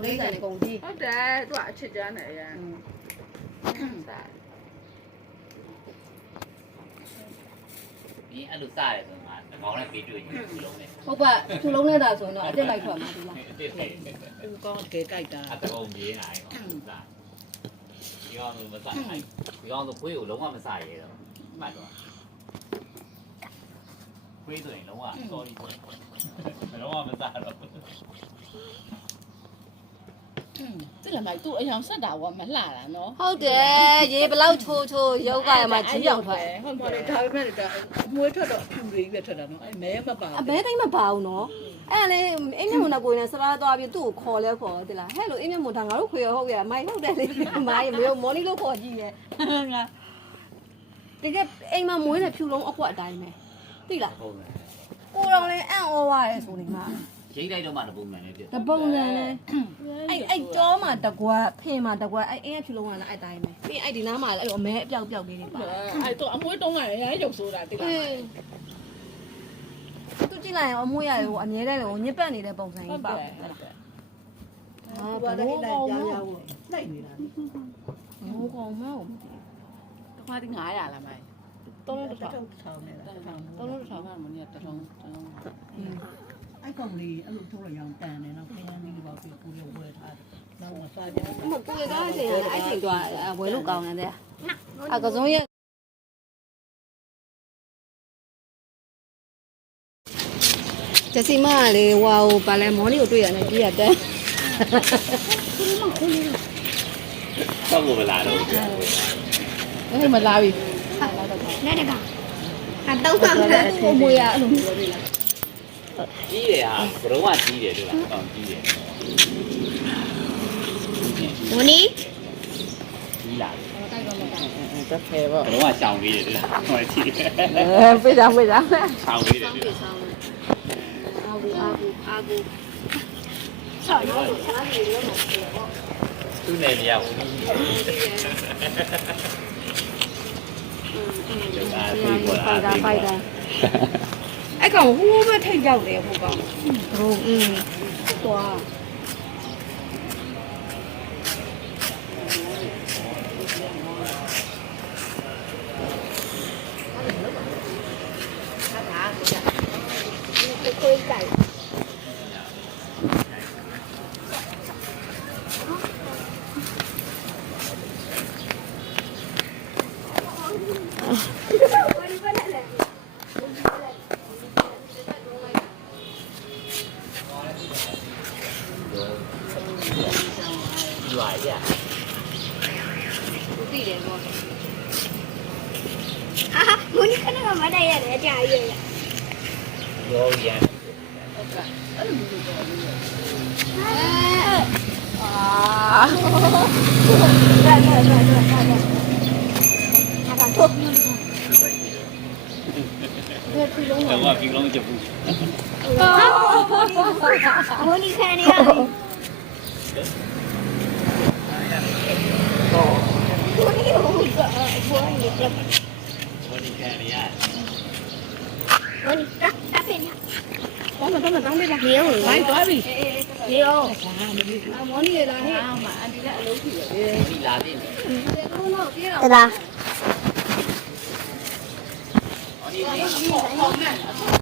ကုန်လေးဆိုင်ကုန်ကြီးဟုတ်တယ်သူကအချစ်ကြမ်းတယ်အရင်ဒီအဲ့လိုစားရတယ်ဆိုမှငောင်းနဲ့ပေးတွေ့ရင်ဒီလုံးနဲ့ဟုတ်ပါသူလုံးနဲ့တာဆိုရင်တော့အစ်စ်လိုက်ထွက်မှာဒီလားဦးကောင်းကေကြိုက်တာအတုံးပြေးလာရင်စားဒီကောင်ကမစားနိုင်ဒီကောင်ဆိုခွေးကိုလုံးဝမစားရဲတော့မှတ်တော့ခွေးဆိုရင်လုံးဝ sorry လုံးဝမစားတော့တိလာမိုက်သူ့အယောင်ဆက်တာကမလှတာနော်ဟုတ်တယ်ရေဘလောက်ချိုးချိုးရုပ်ကရမှာကြီးအောင်ထွက်ဟုတ်ပါလေဒါပေမဲ့ဒါမွေးထွက်တော့ဖြူလေးပဲထွက်တာနော်အဲမဲမပါအမဲတိုင်းမပါဘူးနော်အဲ့လေအင်းမြတ်မကိုနဲ့စပါးသွားပြီးသူ့ကိုခေါ်လဲခေါ်တယ်လားဟဲ့လို့အင်းမြတ်မဒါငါတို့ခွေရဟုတ်ရမိုက်ဟုတ်တယ်လေမိုင်းမော်နီလို့ခေါ်ကြည့်ရဲ့ငါတကယ်အိမ်မှာမွေးတဲ့ဖြူလုံးအကွက်အတိုင်းပဲသိလားဟုတ်တယ်ကိုတော်လည်းအံ့ဩပါရဲဆိုနေမှာရိတ်လိုက်တော့မှတပုံမှန်လေးပြတပုံစံလဲအဲ့ကြောမှာတကွာဖင်မှာတကွာအဲ့အင်းရဖြူလုံးကလည်းအဲ့တိုင်းပဲပြီးအဲ့ဒီနားမှာလည်းအဲ့လိုအမဲအပြောက်ပြောက်လေးတွေပါအဲ့တော့အမွေးတုံးကရရရုပ်ဆိုးတာတိလာသူကြည့်လိုက်ရင်အမွေးရရောအမြဲတမ်းလို့ညစ်ပတ်နေတဲ့ပုံစံကြီးပါဟုတ်တယ်ဘာလို့လဲကြားရဘူးနှိုက်နေတာဟိုကောင်မဟုတ်တခါတည်း900လားမိုင်းတော့တော့ထောင်းနေတာတော့ထောင်းကမနေ့တထောင်းအဲ့ကောင်လေးအဲ့လိုထုတ်ရအောင်တန်တယ်နော်ခရမ်းလေးတွေပေါ့ပြီးပူရဝဲထားတယ်နောက်မှစားကြတယ်မပူရတဲ့အချိန်အဲ့ချိန်သွားဝဲလို့ကောင်းတယ်တဲ့အကစုံရဲ့ကျစီမကလေဟိုပါလဲမော်နီကိုတွေ့ရတယ်ပြရတယ်တော့မလာတော့အဲ့မလာပြီနဲ့တကတော့ဆောင်တယ်သူ့အမွေရအဲ့လိုမျိုးပဲလားကြီးတယ်ဟာဘရုံးကကြီးတယ်တို့လားအောင်ကြီးတယ်မိုနီကြီးလာတက်ဖဲပေါ့ဘရုံးကရှောင်ပြီးတယ်တို့လားဟိုကြီးပိတ်တာရှောင်ပြီးတယ်တို့အာဘူဆောက်ရောစားနေလို့မဖြစ်တော့သူ့နေမရဘူးဖိုက်တာအဲ့ကောင်ဟိုးပဲထိတ်ရောက်တယ်ဟိုကောင်ဟုတ်သွားခွေးကြိုက်ရွာရသူသိတယ်ပေါ့မုန်ခဏကမတည့်ရတယ်အကြာကြီးရရောရန်တော့ပြီးလုံးချက်ဘူးမုန်ခဏနေရတယ်မုန်ဟုတ်ကဲ့ဝန်ခံရမုန်တပ်ပင်တောင်းလိုက်တာနေရောဝိုင်းသွားပြီနေရောမော်နီလေလာဟဲ့မအန်တီလည်းအလုပ်ရှိတယ်ဒီလာတယ်တလား